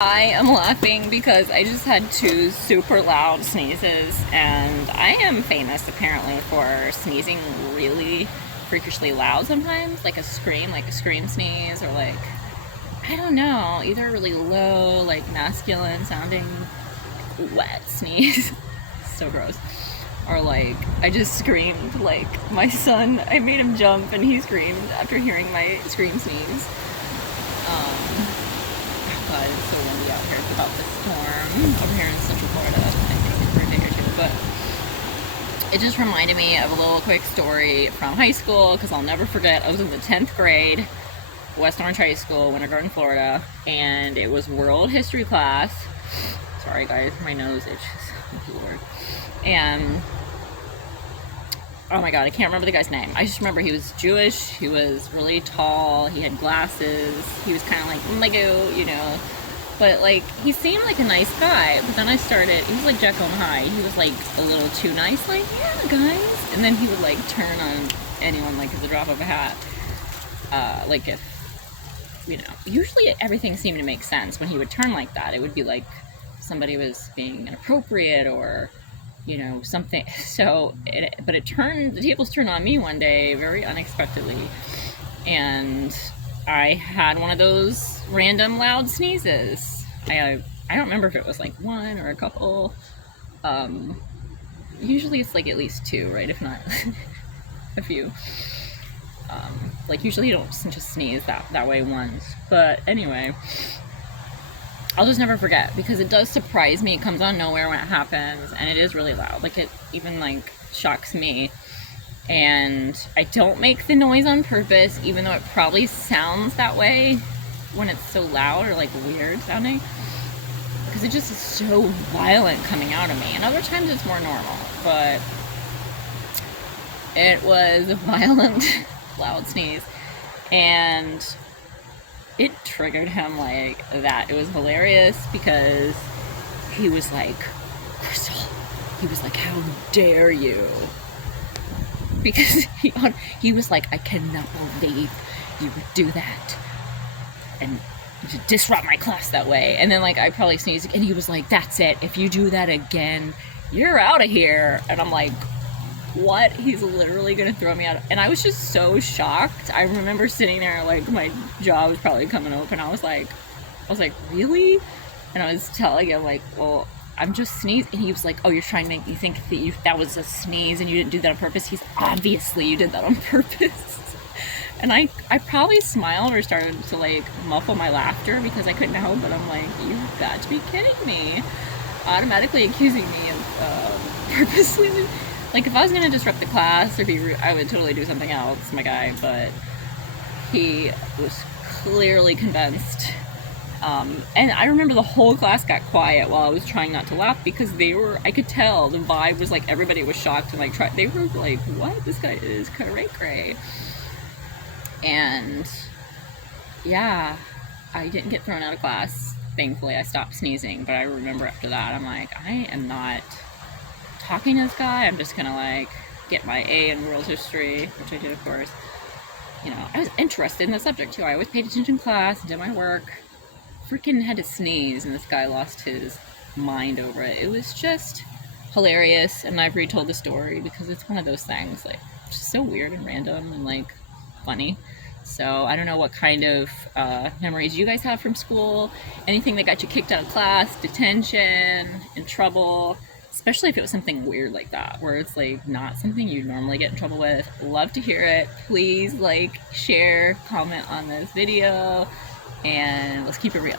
I am laughing because I just had two super loud sneezes, and I am famous apparently for sneezing really freakishly loud sometimes, like a scream sneeze, or like, I don't know, either a really low, like masculine sounding wet sneeze, so gross, or like, I just screamed, like, my son, I made him jump and he screamed after hearing my scream sneeze. God, it's so windy out here. It's about the storm over here in Central Florida, I think, for a day or two. But it just reminded me of a little quick story from high school, because I'll never forget. I was in the 10th grade, West Orange High School, Winter Garden, Florida, and it was world history class. Sorry, guys, my nose itches. Thank you, Lord. And oh my god, I can't remember the guy's name. I just remember he was Jewish, he was really tall, he had glasses, he was kind of like Lego, you know. But like, he seemed like a nice guy. But then he was like Jekyll and Hyde. He was like a little too nice, like, yeah, guys. And then he would like turn on anyone like at the drop of a hat. Like if, you know, usually everything seemed to make sense when he would turn like that. It would be like somebody was being inappropriate or, you know, something. So the tables turned on me one day very unexpectedly, and I had one of those random loud sneezes. I don't remember if it was like one or a couple. Usually it's like at least two, right? If not a few. Like usually you don't just sneeze that way once. But anyway, I'll just never forget, because it does surprise me. It comes out of nowhere when it happens, and it is really loud. Like, it even like shocks me. And I don't make the noise on purpose, even though it probably sounds that way when it's so loud or like weird sounding, because it just is so violent coming out of me. And other times it's more normal, but it was a violent loud sneeze, and it triggered him like that. It was hilarious, because he was like, Crystal, he was like, how dare you? Because he was like, I cannot believe you would do that and disrupt my class that way. And then like, I probably sneezed, and he was like, that's it, if you do that again, you're out of here. And I'm like, what? He's literally gonna throw me out. And I was just so shocked. I remember sitting there, like, my jaw was probably coming open. I was like, really? And I was telling him, like, well, I'm just sneezing. And he was like, oh, you're trying to make me think that was a sneeze and you didn't do that on purpose. He's obviously, you did that on purpose. And I probably smiled or started to like muffle my laughter, because I couldn't help it. I'm like, you've got to be kidding me. Automatically accusing me of purposely, like, if I was gonna disrupt the class or be rude, I would totally do something else, my guy. But he was clearly convinced. And I remember the whole class got quiet while I was trying not to laugh, because I could tell the vibe was like everybody was shocked and like they were like, what? This guy is cray-cray. And yeah, I didn't get thrown out of class. Thankfully, I stopped sneezing. But I remember after that, I'm like, I am not talking to this guy. I'm just gonna like get my A in world history, which I did, of course. You know, I was interested in the subject too. I always paid attention in class, did my work. Freaking had to sneeze, and this guy lost his mind over it. It was just hilarious, and I've retold the story because it's one of those things, like, just so weird and random and like funny. So I don't know what kind of memories you guys have from school. Anything that got you kicked out of class, detention, in trouble, especially if it was something weird like that, where it's like not something you'd normally get in trouble with. Love to hear it. Please like, share, comment on this video, and let's keep it real.